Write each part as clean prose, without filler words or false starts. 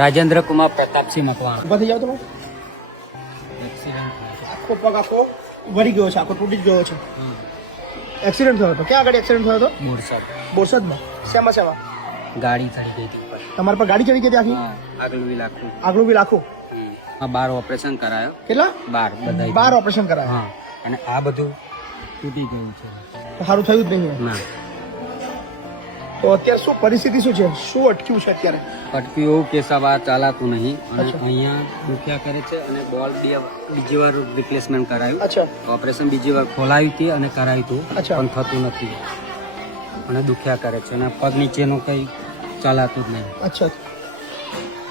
રાજેન્દ્ર કુમાર પ્રતાપસિંહ મકવાણા. ઉભા થઈ જાવ તમે. આખો પગ આખો વળી ગયો છે, આખો તૂટી જ ગયો છે. એક્સિડન્ટ થયો હતો. ક્યાં આગળ એક્સિડન્ટ થયો હતો? બોરસદ. બોરસદમાં. શેમાં શેમાં? ગાડી ચડી ગઈ હતી ઉપર. તમારા પર ગાડી ચડી ગઈ હતી આખી? આગળ બી લાખું. આગલું બી લાખો. 12 ઓપરેશન કરાયો. કેટલા? 12 બધા. 12 ઓપરેશન કરાયા. હા, અને આ બધું તૂટી ગયું છે. તો સારું થયું જ નહીં. ના, તો અત્યારે શું પરિસ્થિતિ શું છે? શું અટક્યું છે અત્યારે? પટકી એવું કે સવા ચાલાતું નહીં અને અચ્છા. અહીંયા દુખ્યા કરે છે અને બોલ બીજી વાર રિપ્લેસમેન્ટ કરાયું. અચ્છા ઓપરેશન બીજી વાર ખોલાવ્યું હતી અને કરાવ્યું હતું અચ્છા. પણ થતું નથી અને દુખ્યા કરે છે અને પગ નીચેનું કંઈ ચાલાતું જ નહીં. અચ્છા.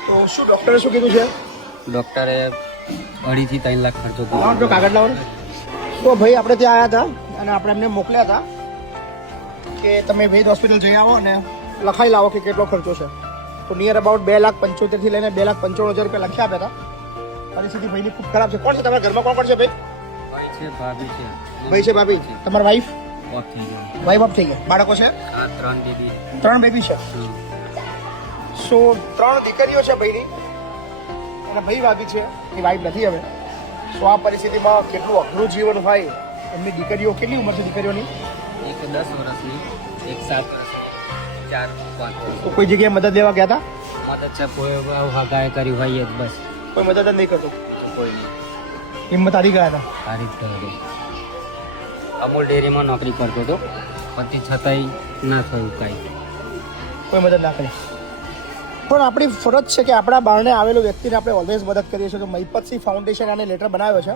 તો શું ડોક્ટરે શું કીધું છે? ડોક્ટરે 2.5 થી 3 લાખ ખર્ચો લાવો તો કીધો. કાગળ લાવો ને. તો ભાઈ આપણે ત્યાં આવ્યા હતા અને આપણે એમને મોકલ્યા હતા કે તમે વેદ હોસ્પિટલ જઈ આવો અને લખાઈ લાવો કે કેટલો ખર્ચો છે. તો નિયર અબાઉટ 2,75,000 થી લઈને 2,95,000 રૂપિયા લખ્યા આપ્યા હતા. પરિસ્થિતિ ભાઈની ખૂબ ખરાબ છે. કોણ છે તમારા ઘરમાં? કોણ છે ભાઈ? ભાઈ છે, ભાભી છે. ભાઈ છે, ભાભી છે. તમારા વાઈફ? ઓફ થઈ ગયો. વાઈફ ઓફ થઈ ગયા. બાળકો છે? આ 3 દીદી. 3 બેબી છે. સો 3 દીકરીઓ છે ભાઈની અને ભાઈ ભાભી છે, એ વાઈફ નથી હવે. તો આ પરિસ્થિતિમાં કેટલું અઘરું જીવન હોય. એમની દીકરીઓ, કેટલી ઉંમર છે દીકરીઓની? એક 10 વર્ષની, એક 7 વર્ષની, 4 5 વર્ષ. તો કોઈ જગ્યાએ મદદ લેવા ગયા હતા? મદદ છે કોઈ હગાએ કરી હોય જ બસ. કોઈ મદદ જ નહીં કરતો. કોઈ નહીં. હિંમત હારી ગયા હતા. સારી જ થયો. અમૂલ ડેરીમાં નોકરી કરતો હતો પછી છતાંય ના થયું કાંઈ. કોઈ મદદ ના કરી. પણ આપણી ફરજ છે કે આપણા બારણે આવેલો વ્યક્તિને આપણે ઓલવેઝ મદદ કરીએ છીએ. તો મહિપતસિંહ ફાઉન્ડેશન આને લેટર બનાવ્યો છે.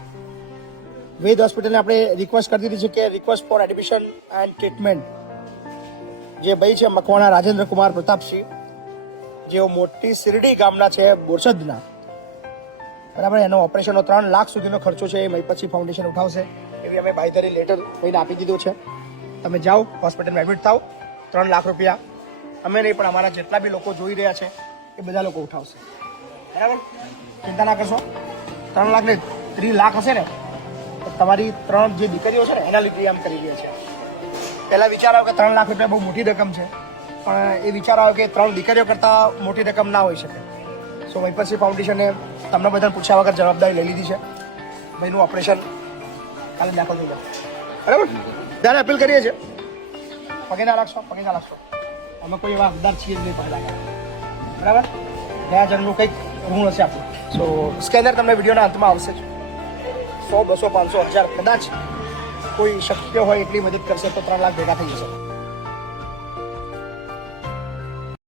વેદ હોસ્પિટલને આપણે રિક્વેસ્ટ કરી દીધી છે કે request four admission and treatment. જે ભાઈ છે મકવાણા રાજેન્દ્ર કુમાર પ્રતાપસિંહ, જેઓ મોટી શિરડી ગામના છે, બોરસદના, બરાબર. એનો ઓપરેશનનો 3 લાખ સુધીનો ખર્ચો છે એ મહિપતસિંહ ફાઉન્ડેશન ઉઠાવશે એવી અમે બાંયધરી લેટર ભાઈને આપી દીધું છે. તમે જાઓ હોસ્પિટલમાં એડમિટ થાઓ. 3 લાખ રૂપિયા અમે નહીં પણ અમારા જેટલા બી લોકો જોઈ રહ્યા છે એ બધા લોકો ઉઠાવશે. બરાબર, ચિંતા ના કરશો. 3 લાખ ને 3 લાખ હશે ને તો તમારી 3 જે દીકરીઓ છે ને એના લીધે આમ કરી રહ્યા છે. પહેલાં વિચાર આવ્યો કે 3 લાખ રૂપિયા બહુ મોટી રકમ છે, પણ એ વિચાર આવ્યો કે 3 દીકરીઓ કરતાં મોટી રકમ ના હોઈ શકે. સો મહિપતસિંહ ફાઉન્ડેશને તમને બધાને પૂછ્યા વગર જવાબદારી લઈ લીધી છે. ભાઈનું ઓપરેશન કાલે દાખલ થઈ જાય. બરાબર, ત્યારે અપીલ કરીએ છીએ પગે ના લાગશો, પગે ના લાગશો. અમે કોઈ એવા હકદાર છીએ જ નહીં પગે લાગ્યા. બરાબર, ગયા જન્મનું કંઈક ઋણ હશે આપણું. સો સ્કેનર તમને વિડીયોના અંતમાં આવશે જ. 100, 200, 500, 1000 કદાચ કોઈ શક્ય હોય એટલી મદદ કરશે તો 3 લાખ ભેગા થઈ જશે.